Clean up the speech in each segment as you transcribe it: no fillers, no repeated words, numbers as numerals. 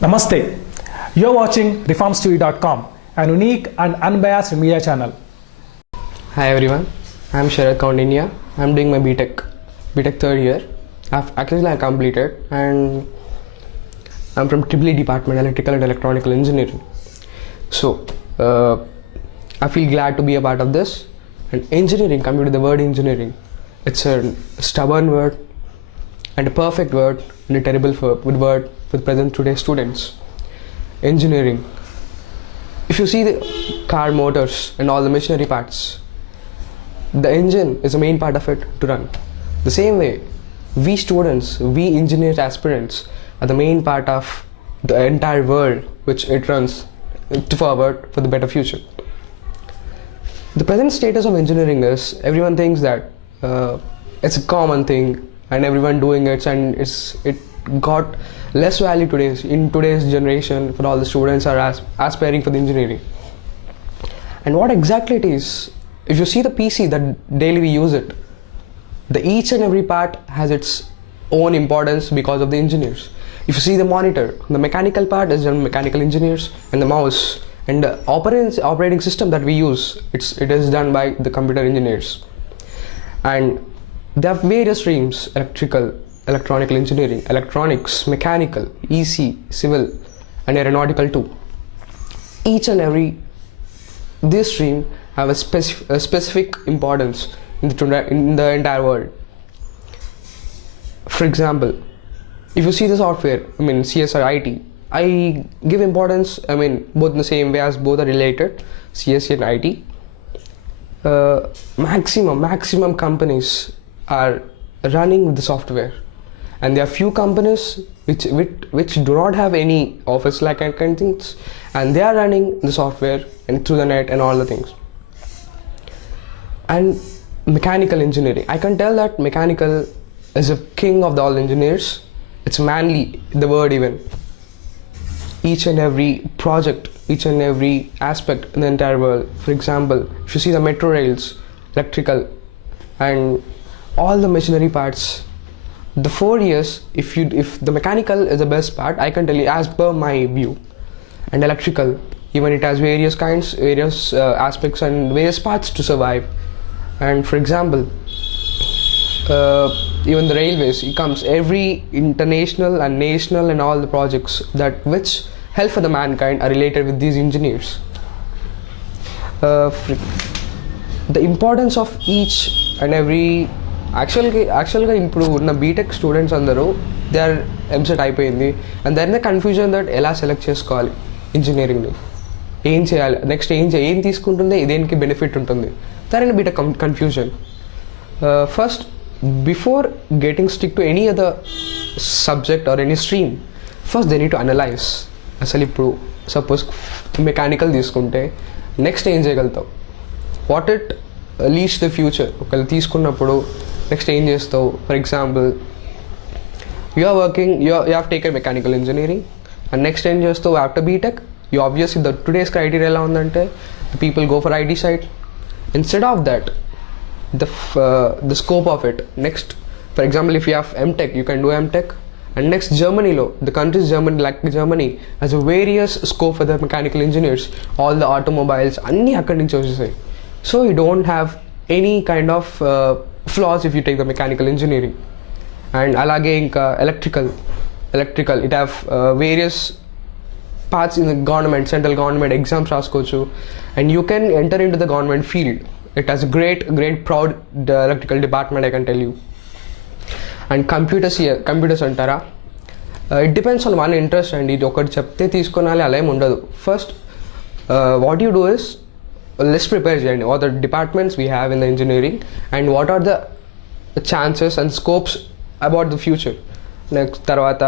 Namaste. You're watching reformstudio.com, an unique and unbiased media channel. Hi everyone, I'm Sharad Kaundinya. I'm doing my BTech third year. I completed and I'm from EEE department, Electrical and Electronical Engineering. So, I feel glad to be a part of this. And engineering, coming to the word engineering, it's a stubborn word and a perfect word and a terrible word for present today's students. Engineering. If you see the car motors and all the machinery parts, the engine is the main part of it to run. The same way, we students, we engineers aspirants are the main part of the entire world which it runs to forward for the better future. The present status of engineering is everyone thinks that it's a common thing and everyone doing it, and it got less value in today's generation for all the students are aspiring for the engineering. And what exactly it is, if you see the PC that daily we use it, the each and every part has its own importance because of the engineers. If you see the monitor, the mechanical part is done mechanical engineers, and the mouse and the operating system that we use, it is done by the computer engineers. And there are various streams: electrical, electronical engineering, electronics, mechanical, EC, civil, and aeronautical too. Each and every this stream have a specific importance in the entire world. For example, if you see the software, CSR, IT, I give importance, both in the same way as both are related, CSE and IT. Maximum companies are running with the software, and there are few companies which do not have any office like things, and they are running the software and through the net and all the things. And mechanical engineering, I can tell that mechanical is a king of all engineers. It's manly, the word even. Each and every project, each and every aspect in the entire world. For example, if you see the metro rails, electrical, and all the machinery parts, the 4 years, if the mechanical is the best part, I can tell you as per my view. And electrical, even it has various kinds, various aspects and various parts to survive. And for example, even the railways, it comes every international and national and all the projects that which help for the mankind are related with these engineers. The importance of each and every actually improve na BTech students andaru they are MSET అయిపోయింది, and then the confusion that ఎలా select చేసుకోవాలి engineering ని, ఏం చేయాలి next, ఏం తీసుకుంటుంది, దేనికి benefit ఉంటుంది, దాని bit confusion. First, before getting stick to any other subject or any stream, first they need to analyze. అసలు ఇప్పుడు సపోజ్ మెకానికల్ తీసుకుంటే నెక్స్ట్ ఏం చేయగలుగుతావు, what it leads the future. ఒకవేళ తీసుకున్నప్పుడు నెక్స్ట్ ఏం చేస్తావు. For example, you are working, you have taken mechanical engineering, and next ఏం చేస్తావు after BTech. You obviously the today's criteria ఎలా ఉందంటే people go for IT side. Instead of that, the scope of it. Next, for example, if you have MTech, you can do MTech. And next, Germany the countries Germany has a various scope for the mechanical engineers. All the automobiles, anni akkadi nunchi vachesai. So you don't have any kind of flaws if you take the mechanical engineering. And alage inka electrical, it have various parts in the government, central government exams raskochu, and you can enter into the government field. It has a great proud electrical department, I can tell you. And computers antara, it depends on one interest, and ఇది ఒకటి చెప్తే తీసుకొనాలి అలా ఏమి ఉండదు. First what you do is list prepare చేయండి, all the departments we have in the engineering and what are the chances and scopes about the future. Next తర్వాత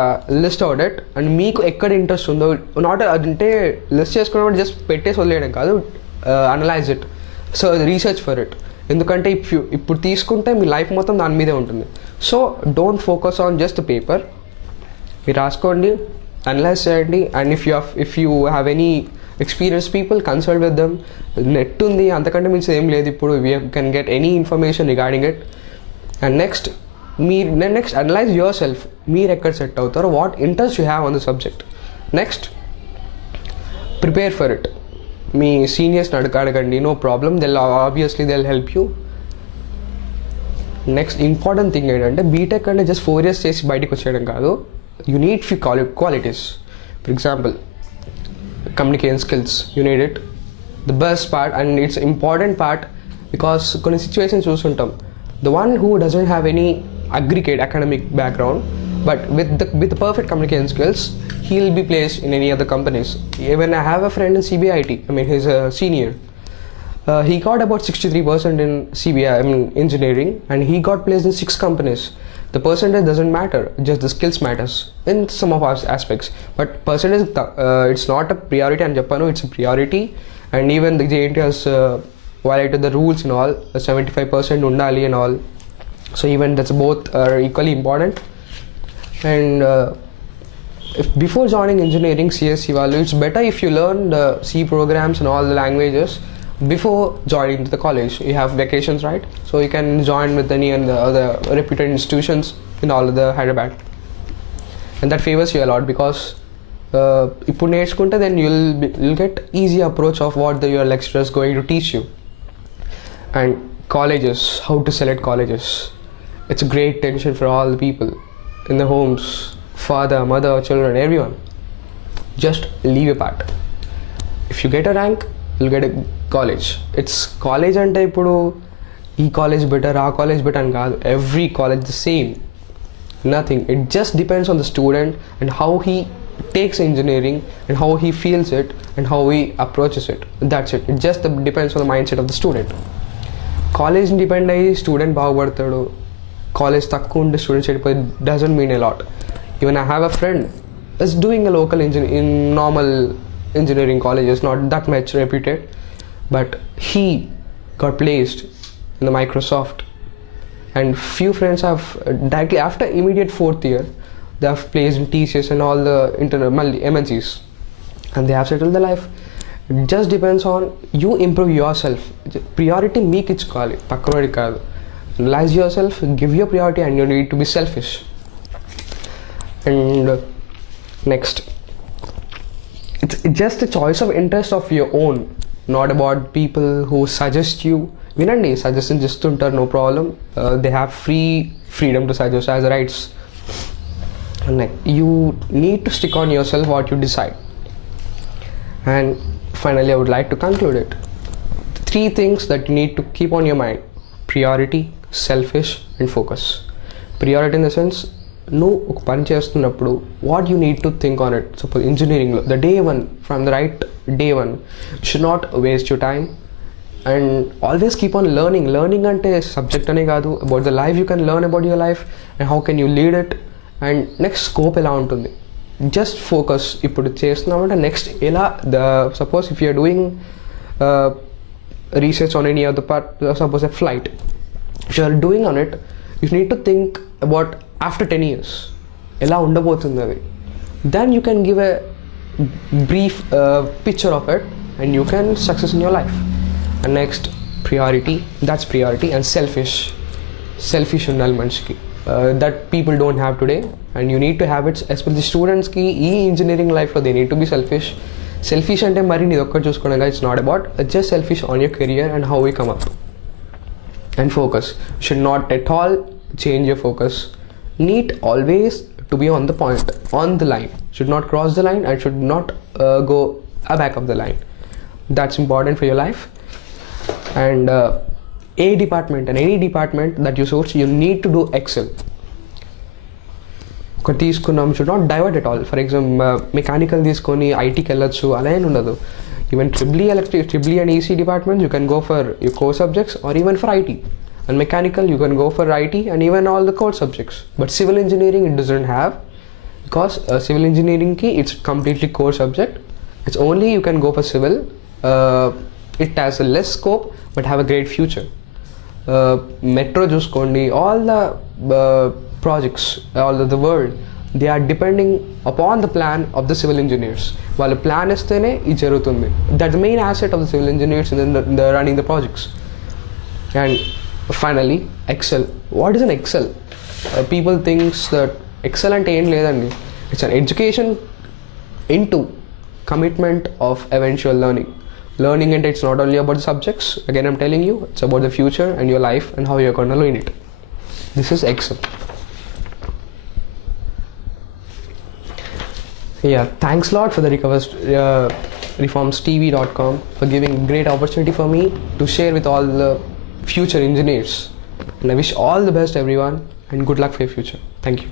list out it, and మీకు ఎక్కడ ఇంట్రెస్ట్ ఉందో, not అంటే list చేసుకున్నప్పుడు just పెట్టేసి వదిలేయడం కాదు, analyse it. So research for it, ఎందుకంటే ఇప్పుడు తీసుకుంటే మీ లైఫ్ మొత్తం దాని మీదే ఉంటుంది. So don't focus on just the paper. మీరు రాసుకోండి, అనలైజ్ చేయండి, and if you have any experience people, consult with them. Net ఉంది, అంతకంటే మించి ఏం లేదు ఇప్పుడు. We can get any information regarding it. And next మీరు నెక్స్ట్ అనలైజ్ యువర్ సెల్ఫ్, మీరు ఎక్కడ సెట్ అవుతారో, what interest you have on the subject. Next prepare for it. మీ సీనియర్స్ని అడగండి, no problem, obviously they will help you. Next important thing ఏంటంటే BTech అంటే just 4 years చేసి బయటకు వచ్చేయడం కాదు. You need few qualities. For example communication skills, you need it. The best part and it's important part because కొన్ని situations చూస్తుంటాం, the one who doesn't have any aggregate academic background but with the perfect communication skills he'll be placed in any other companies. Even I have a friend in CBIT, I mean he's a senior, he got about 63% in CBI, I mean engineering, and he got placed in 6 companies. The percentage doesn't matter, just the skills matters in some of our aspects, but percentage it's not a priority and Japan, it's a priority. And even the JNT has violated the rules and all, 75% undali and all, so even that's both are equally important. And if before joining engineering CSC value, it's better if you learn the C programs and all the languages before joining the college. You have vacations, right? So you can join with any and the other reputed institutions in all of the Hyderabad, and that favors you a lot because ఇప్పుడు నేర్చుకుంటే then you'll get easy approach of what your lecturer is going to teach you. And colleges, how to select colleges, it's a great tension for all the people in the homes, father, mother, children, everyone. Just leave a part. If you get a rank, you'll get a college. It's college ante ippudu ee college better, aa college better అని కాదు. Every college the same, nothing. It just depends on the student and how he takes engineering and how he feels it and how he approaches it. That's it. It just depends on the mindset of the student. College depend అయ్యి student బాగుపడతాడు, college తక్కువ ఉంటే students చెడిపోయి doesn't mean a lot. Even I have a friend is doing a local in normal engineering colleges, not that much reputed, but he got placed in the Microsoft. And few friends have directly after immediate 4th year they have placed in TCS and all the MNCs, and they have settled their life. It just depends on you improve yourself. Priority meek ichukali pakkavadi kaadu. Realize yourself, give your priority, and you need to be selfish. And next, it's just a choice of interest of your own, not about people who suggest you. Vinandi suggestions istuntaru, no problem, they have freedom to suggest as rights. And like, you need to stick on yourself what you decide. And finally I would like to conclude it. 3 things that you need to keep on your mind: priority, selfish, and focus. Priority in the sense, నువ్వు ఒక పని చేస్తున్నప్పుడు what you need to think on it. Suppose ఇంజనీరింగ్లో the day 1 from the right day 1 should not waste your time and always keep on learning అంటే subject అనే కాదు, about the life you can learn about your life and how can you lead it, and next scope ఎలా ఉంటుంది. Just focus. ఇప్పుడు చేస్తున్నామంటే next ఎలా, suppose if you're doing research on any other part, suppose a flight, if you're doing on it, you need to think about after 10 years ఎలా ఉండబోతుంది అది. Then you can give a brief picture of it and you can success in your life. And next priority, that's priority. And selfish ఉండాలి మనిషికి, that people don't have today, and you need to have it. Especially students కి ఈ engineering లైఫ్లో they need to be selfish అంటే మరి నీది ఒక్కటి చూసుకోవడం, it's not about just selfish on your career and how we come up. And focus, should not at all change your focus. Need always to be on the point, on the line, should not cross the line and should not go back of the line. That's important for your life. And a department and any department that you source, you need to do excel. ఒక తీసుకున్నాం, should not divert at all. For example mechanical తీసుకొని ఐటీకి వెళ్ళొచ్చు అలా ఏం ఉండదు. Even triple E and EC department you can go for your core subjects or even for IT. And mechanical you can go for IT and even all the core subjects. But civil engineering it doesn't have, because civil engineering ki it's completely core subject. It's only you can go for civil. It has a less scope but have a great future. Metro chuskondi, all the projects all of the world, they are depending upon the plan of the civil engineers. While a plan istene ee jarugutundi. That's the main asset of the civil engineers in the running the projects. And finally, Excel. What is an Excel? People thinks that Excel ante em ledandi. It's an education into commitment of eventual learning. Learning, and it's not only about the subjects. Again, I'm telling you, it's about the future and your life and how you're going to learn it. This is Excel. Yeah, thanks a lot for the reformstv.com for giving great opportunity for me to share with all the future engineers. And I wish all the best everyone and good luck for your future. Thank you.